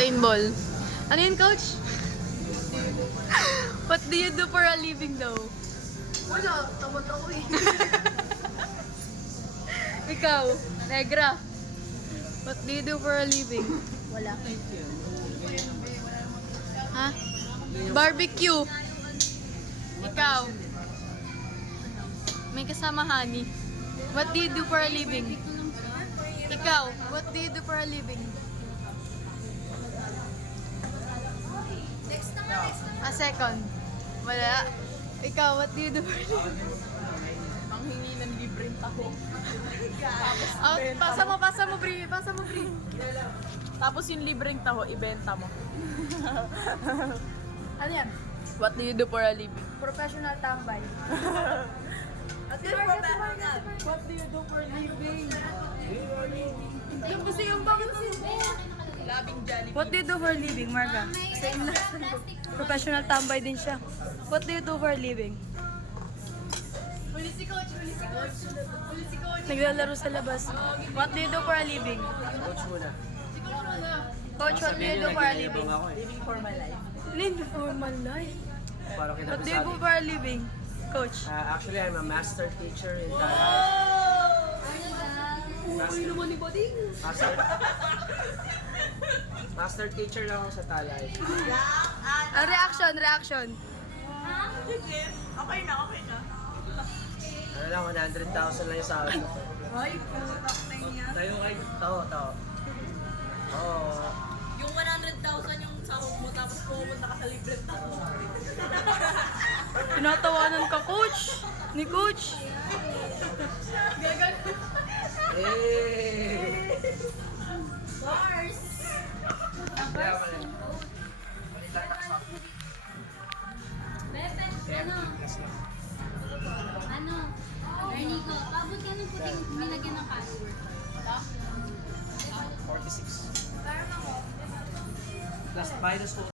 Captain Ball. Ano yun, coach? What do you do for a living daw? Wala, tamad ako eh. Ikaw, Negra. What do you do for a living? Wala. Ha? Barbecue. Ikaw. May kasama honey. What do you do for a living? Ikaw, what do you do for a living? Next naman. A second. Wala. Ikaw, what do you do for a living? Manghingi ng libreng taho. Oh, pasa mo, Bri. Pasa mo, Bri. Tapos yung libreng taho, ibenta mo. Ano yan? What do you do for a living? Professional tambay. At What do you do for a living? yung kasi yung bangusin mo. Labing Jollibee. What do you do for a living, Marga? Same na. Professional tambay din siya. What do you do for a living? Huli si coach, huli si coach. Huli si coach. Naglalaro sa labas. What do you do for a living? Coach muna. Si coach muna. Coach, what do you do for a living? Ako eh. Living for my life. Live for my life. Paano kita What do you do for a living? Coach. Actually, I'm a master teacher in Tala. Uy naman ni Bading. Master, master teacher lang ako sa Talay. Reaction. Sige. Okay na. Ano lang, 100,000 lang yung sahod ko. Ay, putak na niya. Tayo kay... Tao. Oo. Yung 100,000 yung sahod mo, tapos pumunta ka sa libreng taho. Tinatawanan ka, coach. Ni coach. Eh! Bars! Kaya pala. Bebe, ano? Ernico, pabot ka ng puting nilagyan ng password. 46. Plus minus 2